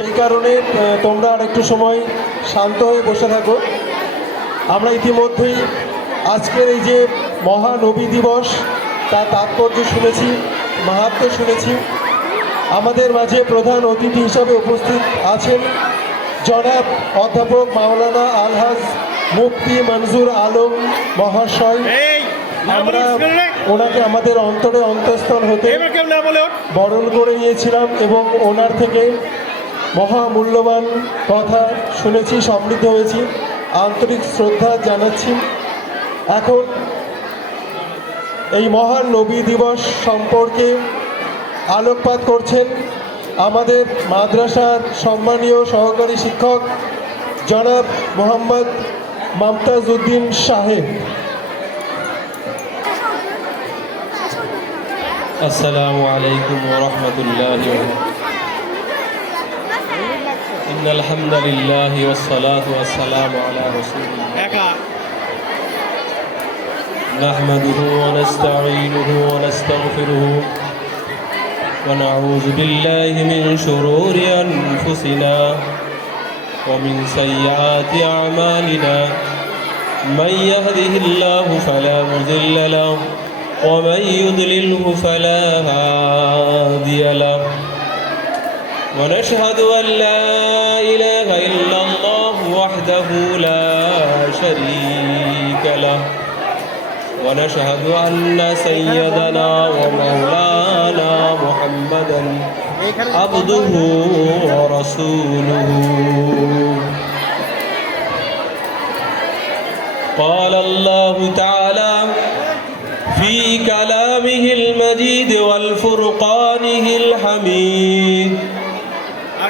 সেই কারণে তোমরা আর একটু সময় শান্ত হয়ে বসে থাকো। আমরা ইতিমধ্যেই আজকের এই যে মহানবী দিবস তার তাৎপর্য শুনেছি মাহাত্ম শুনেছি। আমাদের মাঝে প্রধান অতিথি হিসাবে উপস্থিত আছেন জনাব অধ্যাপক মাওলানা আলহাজ মুফতি মনজুর আলম মহাশয়। আমরা ওনাকে আমাদের অন্তরে অন্তঃস্থল হতে। বরণ করে নিয়েছিলাম এবং ওনার থেকে মহা মূল্যবান কথা শুনেছি, সমৃদ্ধ হয়েছি, আন্তরিক শ্রদ্ধা জানাচ্ছি। এখন এই মহান নবী দিবস সম্পর্কে আলোকপাত করছেন আমাদের মাদ্রাসার সম্মানীয় সহকারী শিক্ষক জনাব মোহাম্মদ মমতাজ উদ্দিন সাহেব আসসালামু আলাইকুম রহমতুল্লাহ إن الحمد لله والصلاة والسلام على رسول الله একা نحمده ونستعينه ونستغفره ونعوذ بالله من شرور أنفسنا ومن سيئات أعمالنا من يهده الله فلا مضل له ومن يضلله فلا هادي له ونشهد أن لا إله إلا الله وحده لا شريك له. ونشهد أن سيدنا ومولانا محمدا عبده ورسوله. قال الله تعالى في كلامه المجيد والفرقانه الحميد.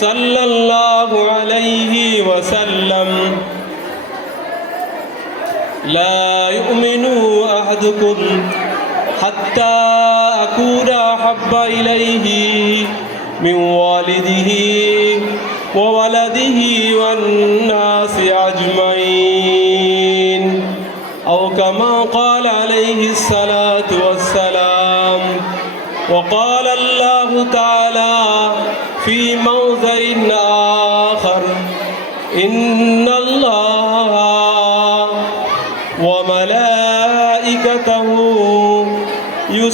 صلى الله عليه وسلم. لا يؤمن أحدكم حتى أكون أحب إليه من والده وولده والناس أجمعين. أو كما قال عليه الصلاة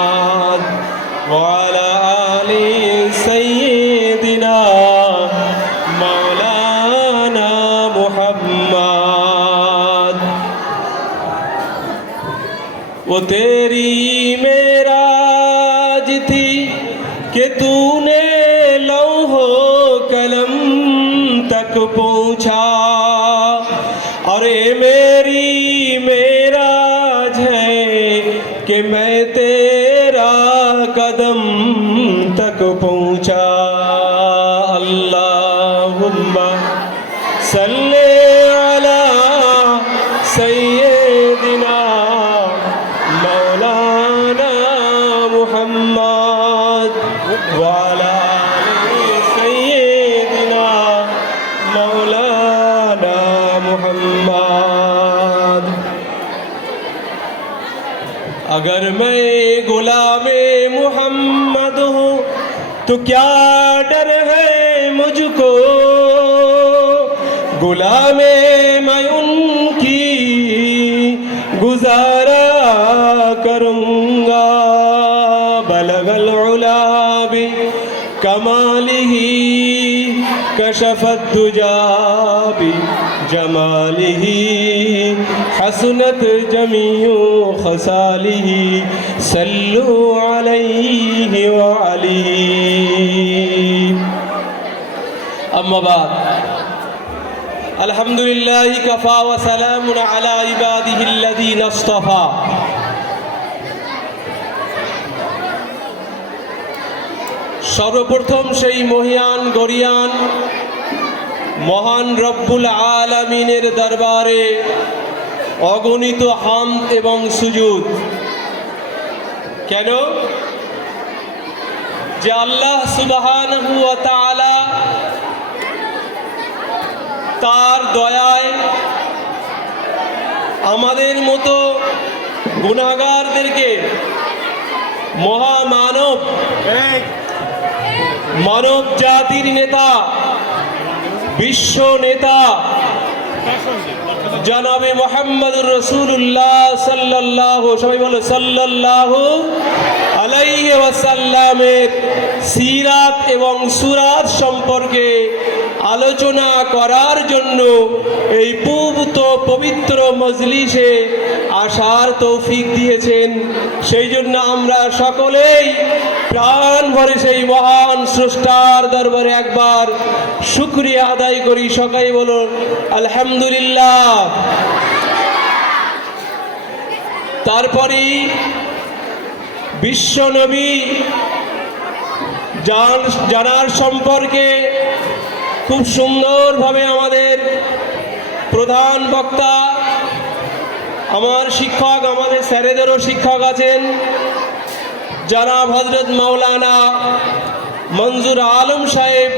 محمد وعلى آل سيدنا مولانا محمد वो तो क्या كشف الدجى جماله حسنت جميع خصاله سلوا عليه وعليه أما بعد الحمد لله كفى وسلام على عباده الذين اصطفى সর্বপ্রথম সেই মহিয়ান গরিয়ান মহান রব্বুল আলামিনের দরবারে অগণিত হাম এবং সুজুদ। কেন? যে আল্লাহ তাআলা তার দয়ায় আমাদের মতো গুণাগারদেরকে মহামানব মানব জাতির নেতা বিশ্ব নেতা জনাবে মোহাম্মদ রসুল্লাহ সাল্লাহ সবাই বলো সাল্লাহ আলাইহি ওয়াসাল্লামের সিরাত এবং সুরাত সম্পর্কে আলোচনা করার জন্য এই পূর্ত পবিত্র মজলিসে আসার তৌফিক দিয়েছেন। সেই জন্য আমরা সকলেই প্রাণ ভরে সেই মহান স্রষ্টার দরবারে একবার শুক্রিয়া আদায় করি। সকাই বলো আলহামদুলিল্লাহ। তারপরেই বিশ্বনবী জান জানার সম্পর্কে খুব সুন্দরভাবে আমাদের প্রধান বক্তা, আমার শিক্ষক, আমাদের স্যারেদেরও শিক্ষক আছেন যারা হজরত মাওলানা মঞ্জুর আলম সাহেব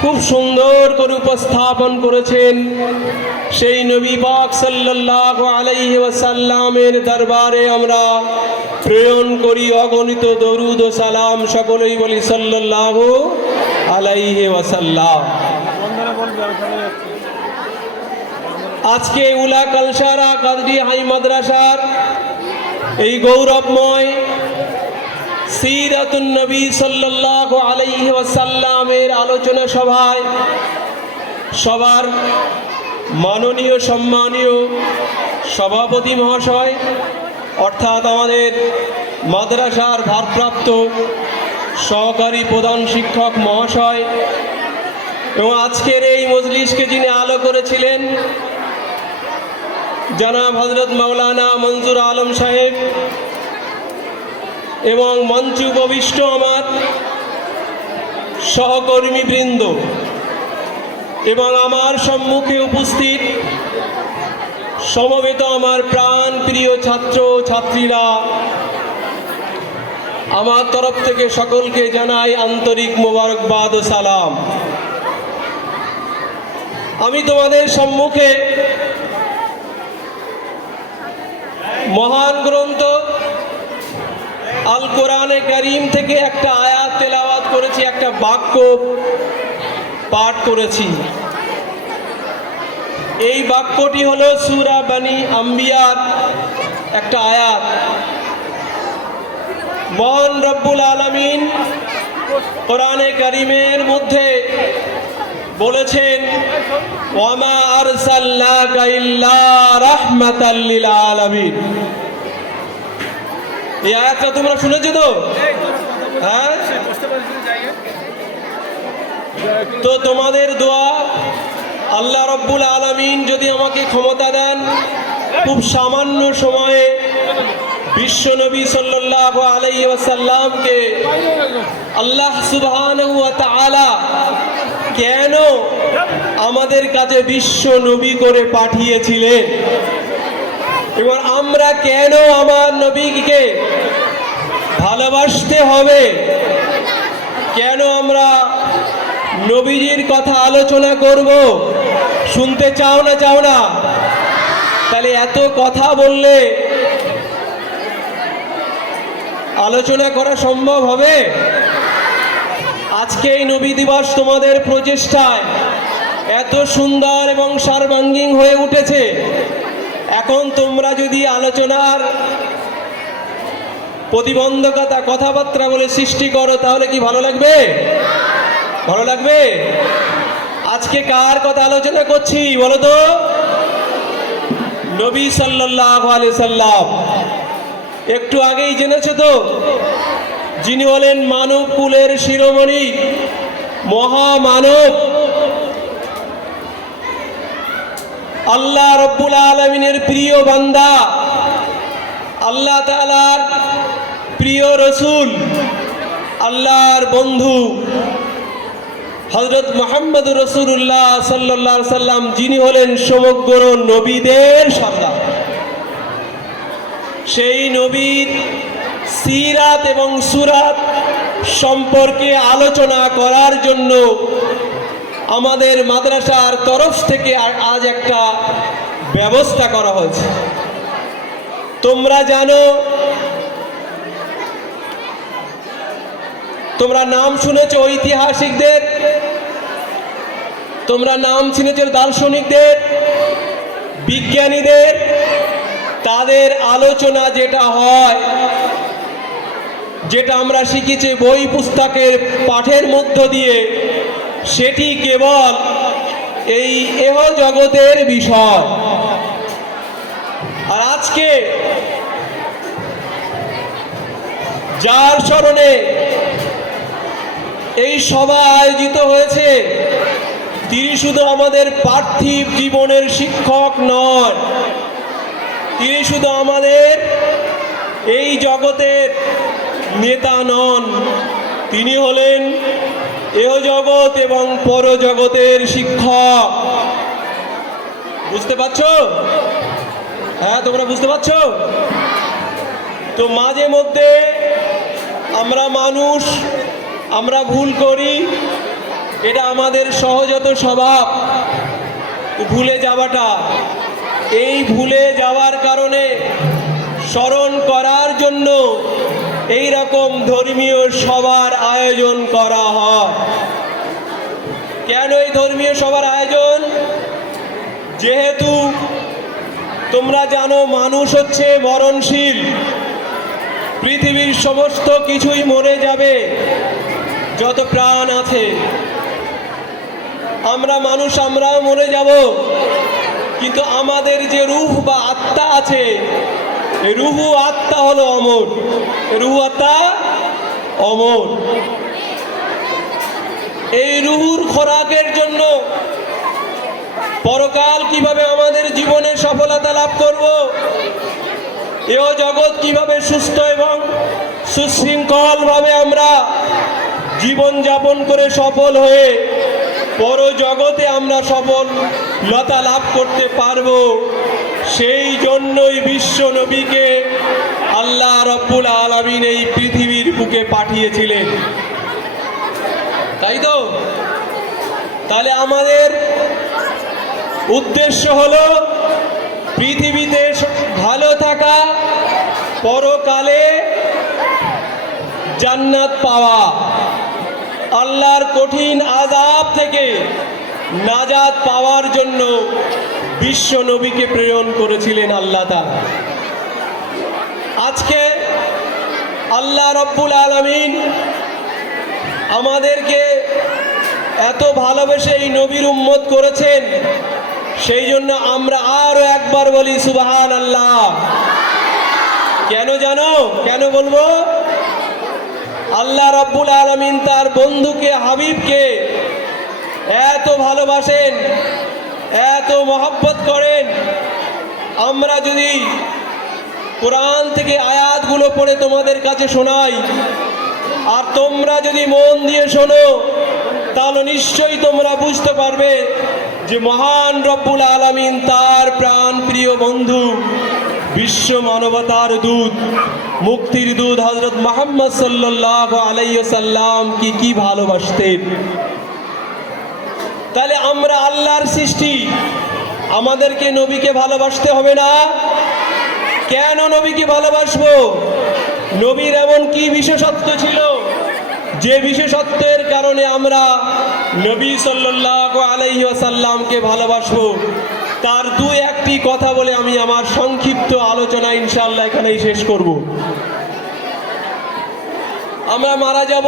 খুব সুন্দর করে উপস্থাপন করেছেন সেই নবী পাক সাল্লাল্লাহু আলাইহি ওয়াসাল্লামের দরবারে আমরা প্রেরণ করি, অগণিত দরুদ ও সালাম সকলেই বলি সাল্লাল্লাহু আলাইহি ওয়াসাল্লাম। আজকে উলা কালসারা কাদরি হাই মাদ্রাসার এই গৌরবময় সিরাতুন নবী সাল্লাল্লাহু আলাইহি ওয়াসাল্লামের আলোচনা সভায় সবার মাননীয় সম্মানীয় সভাপতি মহাশয় অর্থাৎ আমাদের মাদ্রাসার ভারপ্রাপ্ত সহকারী প্রধান শিক্ষক মহাশয় এবং আজকের এই মজলিসকে যিনি আলো করেছিলেন, জনাব হজরত মাওলানা মঞ্জুর আলম সাহেব এবং মঞ্চ উপবিষ্ট আমার সহকর্মীবৃন্দ এবং আমার সম্মুখে উপস্থিত সমবেত আমার প্রাণ প্রিয় ছাত্র ছাত্রীরা আমার তরফ থেকে সকলকে জানাই আন্তরিক মোবারকবাদ ও সালাম। আমি তোমাদের সম্মুখে মহান গ্রন্থ আল কোরআনে করিম থেকে একটা আয়াত তেলাওয়াত করেছি, একটা বাক্য পাঠ করেছি। এই বাক্যটি হলো সুরা বানি আম্বিয়ার একটা আয়াত। মহান রব্বুল আলমিন কোরআনে করিমের মধ্যে বলেছেন, ওয়ামা আরসাল্লাকা ইল্লা রাহমাতাল লিল আলামিন। এই আয়াতটা তোমরা শুনেছো তো? হ্যাঁ? তো তোমাদের দোয়া আল্লাহ রব্বুল আলামিন যদি আমাকে ক্ষমতা দেন, খুব সামান্য সময়ে বিশ্বনবী সাল্লাল্লাহু আলাইহি ওয়াসাল্লামকে আল্লাহ সুবহানাহু ওয়া তাআলা কেন আমাদের কাছে বিশ্ব নবী করে পাঠিয়েছিলেন? এবার আমরা কেন আমার নবীকে ভালোবাসতে হবে? কেন আমরা নবীজির কথা আলোচনা করব? শুনতে চাও না চাও না? তাহলে এত কথা বললে আলোচনা করা সম্ভব হবে? আজকে এই নবী দিবস তোমাদের প্রচেষ্টায় এত সুন্দর এবং সার্বাঙ্গীন হয়ে উঠেছে। এখন তোমরা যদি আলোচনার প্রতিবন্ধকতা কথাবার্তা বলে সৃষ্টি করো, তাহলে কি ভালো লাগবে? ভালো লাগবে? আজকে কার কথা আলোচনা করছি বলো তো? নবী সাল্লাল্লাহু আলাইহি সাল্লাম। একটু আগেই জেনেছো তো? যিনি হলেন মানব কুলের শিরোমণি, মহামানব। আল্লাহ রব্বুল আলমিনের প্রিয় বান্দা, আল্লাহ তালার প্রিয় রসুল, আল্লাহর বন্ধু হজরত মোহাম্মদ রসুল্লাহ সাল্লাহ সাল্লাম যিনি হলেন সমগ্র নবীদের সর্দার। সেই নবীর সিরাত এবং সুরাত সম্পর্কে আলোচনা করার জন্য আমাদের মাদ্রাসার তরফ থেকে আজ একটা ব্যবস্থা করা হয়েছে। তোমরা জানো, তোমরা নাম শুনেছ ঐতিহাসিকদের? তোমরা নাম শুনেছ দার্শনিকদের? বিজ্ঞানীদের? তাদের আলোচনা যেটা হয়, যেটা আমরা শিখেছি বই পুস্তকের পাঠের মধ্য দিয়ে, সেটি কেবল এই এহ জগতের বিষয়। আর আজকে যার স্মরণে এই সভা আয়োজিত হয়েছে, তিনি শুধু আমাদের পার্থিব জীবনের শিক্ষক নয় তিনি শুধু আমাদের এই জগতের নেতা নন, তিনি হলেন এহ জগৎ এবং পরজগতের শিক্ষক। বুঝতে পারছ? হ্যাঁ তোমরা বুঝতে পারছ? তো মাঝে মধ্যে আমরা মানুষ, আমরা ভুল করি, এটা আমাদের সহজত স্বভাব। ভুলে যাওয়াটা এই ভুলে যাওয়ার কারণে স্মরণ করার জন্য এই রকম ধর্মীয় সভার আয়োজন করা হয়। কেন এই ধর্মীয় সভার আয়োজন? যেহেতু তোমরা জানো মানুষ হচ্ছে মরণশীল। পৃথিবীর সমস্ত কিছুই মরে যাবে, যত প্রাণ আছে। আমরা মানুষ আমরাও মরে যাব। কিন্তু আমাদের যে রূহ বা আত্মা আছে রুহু আত্মা হলো অমর। রুহু আত্মা অমর। এই রুহুর খোরাকের জন্য পরকাল কীভাবে আমাদের জীবনে সফলতা লাভ করব, এও জগৎ কীভাবে সুস্থ এবং সুশৃঙ্খলভাবে আমরা জীবন যাপন করে সফল হয়ে পর জগতে আমরা সফল লতা লাভ করতে পারব। সেই জন্যই বিশ্ব নবীকে আল্লাহ রব্বুল আলমিন এই পৃথিবীর বুকে পাঠিয়েছিলেন। তাই তো? তাহলে আমাদের উদ্দেশ্য হলো পৃথিবীতে ভালো থাকা, পরকালে জান্নাত পাওয়া। আল্লাহর কঠিন আজাব থেকে নাজাদ পাওয়ার জন্য বিশ্ব নবীকে প্রেরণ করেছিলেন আল্লাহ আজকে আল্লাহ রব্বুল আলমিন আমাদেরকে এত ভালোবেসে এই নবীর উম্মত করেছেন, সেই জন্য আমরা আরও একবার বলি সুবাহান আল্লাহ কেন জানো? কেন বলব? আল্লাহ রব্বুল আলমিন তার বন্ধুকে, হাবিবকে এত ভালোবাসেন, এত মহব্বত করেন। আমরা যদি কোরআন থেকে আয়াতগুলো পড়ে তোমাদের কাছে শোনাই, আর তোমরা যদি মন দিয়ে শোনো, তাহলে নিশ্চয়ই তোমরা বুঝতে পারবে যে মহান রব্বুল আলমিন তার প্রাণ প্রিয় বন্ধু। বিশ্ব মানবতার দূত, মুক্তির দূত হজরত মোহাম্মদ সাল্লাহ আলাইসাল্লাম কি কি ভালোবাসতেন? তাহলে আমরা আল্লাহর সৃষ্টি, আমাদেরকে নবীকে ভালোবাসতে হবে না? কেন নবীকে ভালোবাসবো? নবীর এমন কি বিশেষত্ব ছিল? যে বিশেষত্বের কারণে আমরা নবী সাল্লাল্লাহু আলাইহি ওয়াসাল্লামকে ভালোবাসবো। তার দু একটি কথা বলে আমি আমার সংক্ষিপ্ত আলোচনা ইনশাল্লাহ এখানেই শেষ করব। আমরা মারা যাব।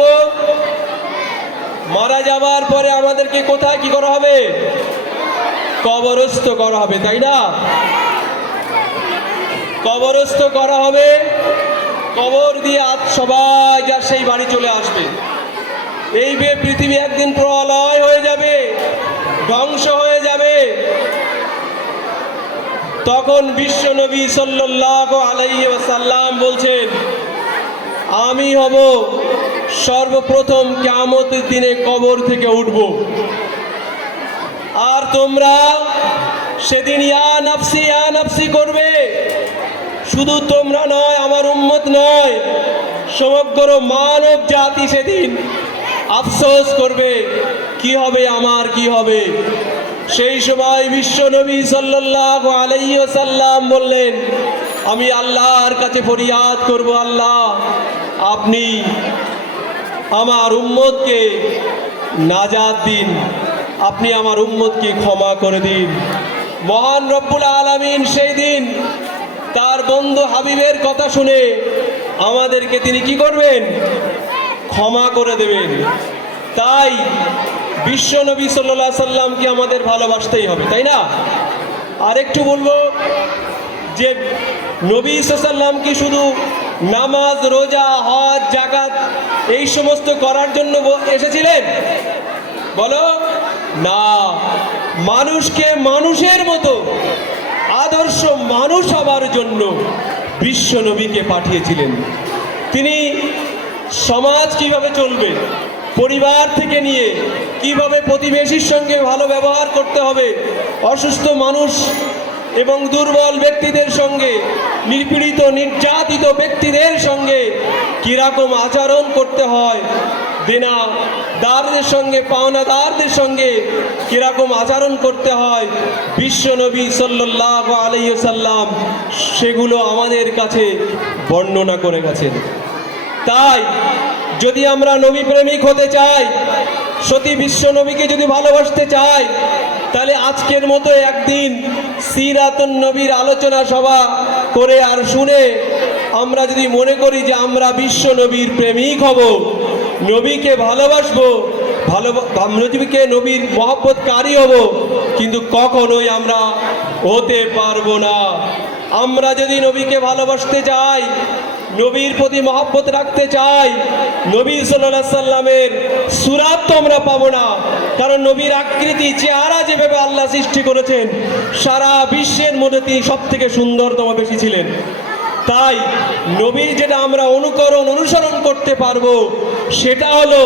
মারা যাবার পরে আমাদেরকে কোথায় কি করা হবে? কবরস্থ করা হবে, তাই না? কবরস্থ করা হবে। কবর দিয়ে আজ সবাই যা সেই বাড়ি চলে আসবে। এই বে পৃথিবী একদিন প্রলয় হয়ে যাবে, ধ্বংস হয়ে যাবে তখন বিশ্ব নবী সাল্লাল্লাহু আলাইহি ওয়াসাল্লাম বলছেন, আমি হব সর্বপ্রথম কিয়ামতের দিনে কবর থেকে উঠব। আর তোমরা সেদিন ইয়া নাফসি ইয়া নাফসি করবে। শুধু তোমরা নয়, আমার উম্মত নয়, সমগ্র মানব জাতি সেদিন আফসোস করবে, কি হবে আমার, কি হবে? সেই সময় বিশ্ব নবী সাল্লাল্লাহু আলাইহি সাল্লাম বললেন, আমি আল্লাহর কাছে ফরিয়াদ করব, আল্লাহ। আপনি আমার উম্মতকে নাজাদ দিন। আপনি আমার উম্মতকে ক্ষমা করে দিন। মহান রব্বুল আলামিন সেই দিন তার বন্ধু হাবিবের কথা শুনে আমাদেরকে তিনি কি করবেন? ক্ষমা করে দেবেন। তাই বিশ্ব নবী সাল্লাহ সাল্লামকে আমাদের ভালোবাসতেই হবে, তাই না? আর একটু বলব যে নবী সাল্লাম কি শুধু নামাজ, রোজা, হজ জাকাত এই সমস্ত করার জন্য এসেছিলেন? বলো, না। মানুষকে মানুষের মতো, আদর্শ মানুষ হবার জন্য বিশ্ব নবীকে পাঠিয়েছিলেন। তিনি সমাজ কীভাবে চলবে? পরিবার থেকে নিয়ে কীভাবে প্রতিবেশীর সঙ্গে ভালো ব্যবহার করতে হবে, অসুস্থ মানুষ এবং দুর্বল ব্যক্তিদের সঙ্গে, নিপীড়িত, নির্যাতিত ব্যক্তিদের সঙ্গে কীরকম আচরণ করতে হয়, দেনা দারদের সঙ্গে পাওনাদারদের সঙ্গে কীরকম আচরণ করতে হয় বিশ্বনবী সাল্লাহ আলাইসাল্লাম সেগুলো আমাদের কাছে বর্ণনা করে গেছেন। তাই যদি আমরা নবী প্রেমিক হতে চাই, সতী বিশ্ব নবীকে যদি ভালোবাসতে চাই, তাহলে আজকের মতো একদিন সিরাতুন নবীর আলোচনা সভা করে আর শুনে আমরা যদি মনে করি যে আমরা বিশ্ব নবীর প্রেমিক হব, নবীকে ভালোবাসবো, ভালো নবীকে নবীর মহব্বতকারী হব, কিন্তু কখনোই আমরা হতে পারব না। আমরা যদি নবীকে ভালোবাসতে চাই নবীর প্রতি মহব্বত রাখতে চাই। নবী সাল্লাহ সাল্লামের সুরাত তো আমরা পাবো না। কারণ নবীর আকৃতি, চেহারা যেভাবে আল্লাহ সৃষ্টি করেছেন, সারা বিশ্বের মধ্যে তিনি সব থেকে সুন্দরতম বেশি ছিলেন। তাই নবীর যেটা আমরা অনুকরণ, অনুসরণ করতে পারব, সেটা হলো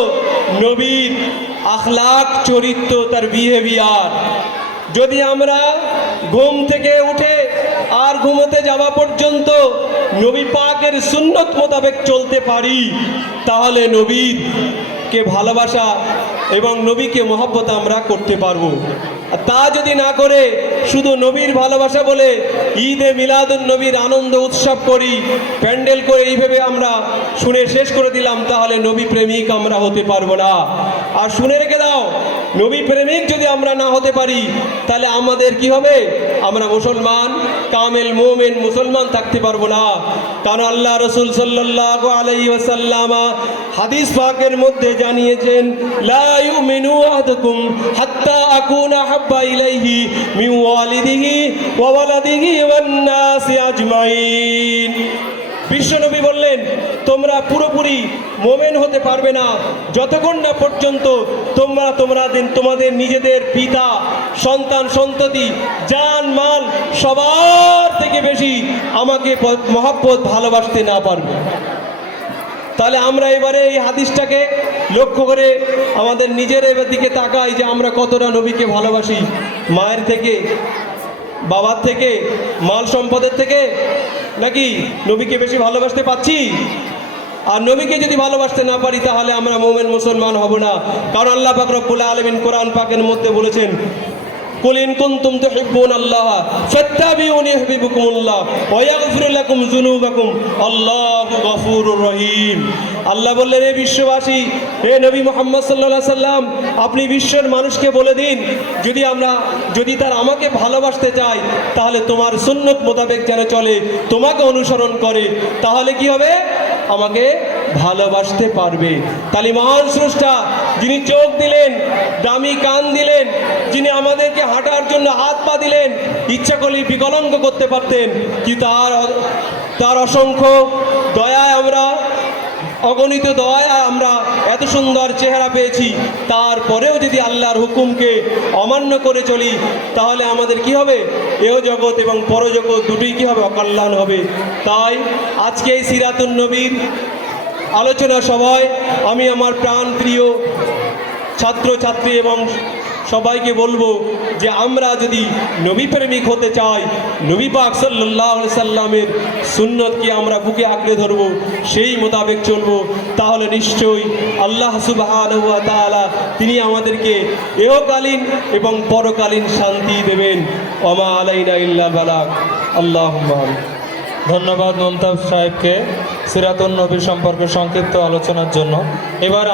নবীর আখলাক, চরিত্র, তার বিহেভিয়ার যদি আমরা ঘুম থেকে উঠে আর ঘুমোতে যাওয়া পর্যন্ত নবী পাকের সুন্নত মোতাবেক চলতে পারি, তাহলে নবীর কে ভালোবাসা এবং নবীকে মহব্বত আমরা করতে পারব। আর তা যদি না করে, শুধু নবীর ভালোবাসা বলে ঈদে মিলাদুন নবীর আনন্দ উৎসব করি, প্যান্ডেল করে এইভাবে আমরা শুনে শেষ করে দিলাম, তাহলে নবী প্রেমিক আমরা হতে পারব না। আর শুনে রেখে দাও নবী প্রেমিক যদি আমরা না হতে পারি, তাহলে আমাদের কি হবে? আমরা মুসলমান, কামেল, মোমেন, মুসলমান থাকতে পারব না। কারণ আল্লাহ রসুল সাল্লাহ আলাই ওয়াসাল্লামা হাদিস পাকের মধ্যে জানিয়েছেন, লা ইউমিনু আহাদুকুম হাত্তা আকুনা হাব্বা ইলাইহি মিন ওয়ালিদিহি ওয়া ওয়ালাদিহি ওয়ান নাসি আজমাইন। বিশ্বনবী বললেন, তোমরা পুরোপুরি মোমেন হতে পারবে না। যতক্ষণ না পর্যন্ত তোমরা তোমরা তোমাদের নিজেদের পিতা, সন্তান, সন্ততি, জান মাল সবার থেকে বেশি আমাকে মহাব্বত, ভালোবাসতে না পারবে। তাহলে আমরা এবারে এই হাদিসটাকে লক্ষ্য করে আমাদের নিজের এবার দিকে তাকাই যে আমরা কতটা নবীকে ভালোবাসি। মায়ের থেকে, বাবার থেকে, মাল সম্পদের থেকে নাকি নবীকে বেশি ভালোবাসতে পাচ্ছি? আর নবীকে যদি ভালোবাসতে না পারি, তাহলে আমরা মোমেন মুসলমান হব না। কারণ আল্লাহ পাক রব্বুল আলমিন কোরআন পাকের মধ্যে বলেছেন কুল ইন কুনতুম তুহিব্বুন আল্লাহ ফাত্তাবিউনি ইউহিব্বুকুমুল্লাহ ওয়া ইয়াগফির লাকুম যুনুবাকুম আল্লাহু গফুরুর রহিম আল্লাহ বললেন, হে বিশ্ববাসী, হে নবী মুহাম্মদ আলাইহি সাল্লাম আপনি বিশ্বের মানুষকে বলে দিন, যদি আমরা, যদি তার আমাকে ভালোবাসতে চায়, তাহলে তোমার সুন্নত মোতাবেক যেন চলে, তোমাকে অনুসরণ করে, তাহলে কি হবে? আমাকে ভালোবাসতে পারবে। তাহলে মহান স্রষ্টা, যিনি চোখ দিলেন, দামি কান দিলেন, যিনি আমাদেরকে হাঁটার জন্য হাত পা দিলেন, ইচ্ছা করলে বিকলঙ্গ করতে পারতেন, কি তার তার অসংখ্য দয়ায় আমরা, অগণিত দয়ায় আমরা এত সুন্দর চেহারা পেয়েছি। তারপরেও যদি আল্লাহর হুকুমকে অমান্য করে চলি, তাহলে আমাদের কি হবে? এও জগৎ এবং পরজগৎ দুটোই কি হবে? অকল্যাণ হবে। তাই আজকে এই সিরাতুন নবীর আলোচনা সভায় আমি আমার প্রাণ প্রিয় ছাত্রছাত্রী এবং সবাইকে বলব যে আমরা যদি নবী প্রেমিক হতে চাই নবী পাক সাল্লাহ সাল্লামের সুন্নতকে আমরা বুকে আঁকড়ে ধরবো, সেই মোতাবেক চলব, তাহলে নিশ্চয়ই আল্লাহ সুবাহ তিনি আমাদেরকে এহকালীন এবং পরকালীন শান্তি দেবেন। অমা আলাইনা ইল্লা বালাক আল্লাহ ধন্যবাদ মমতাজ সাহেবকে। সিরাতুন নবীর সম্পর্কে সংক্ষিপ্ত আলোচনার জন্য। এবার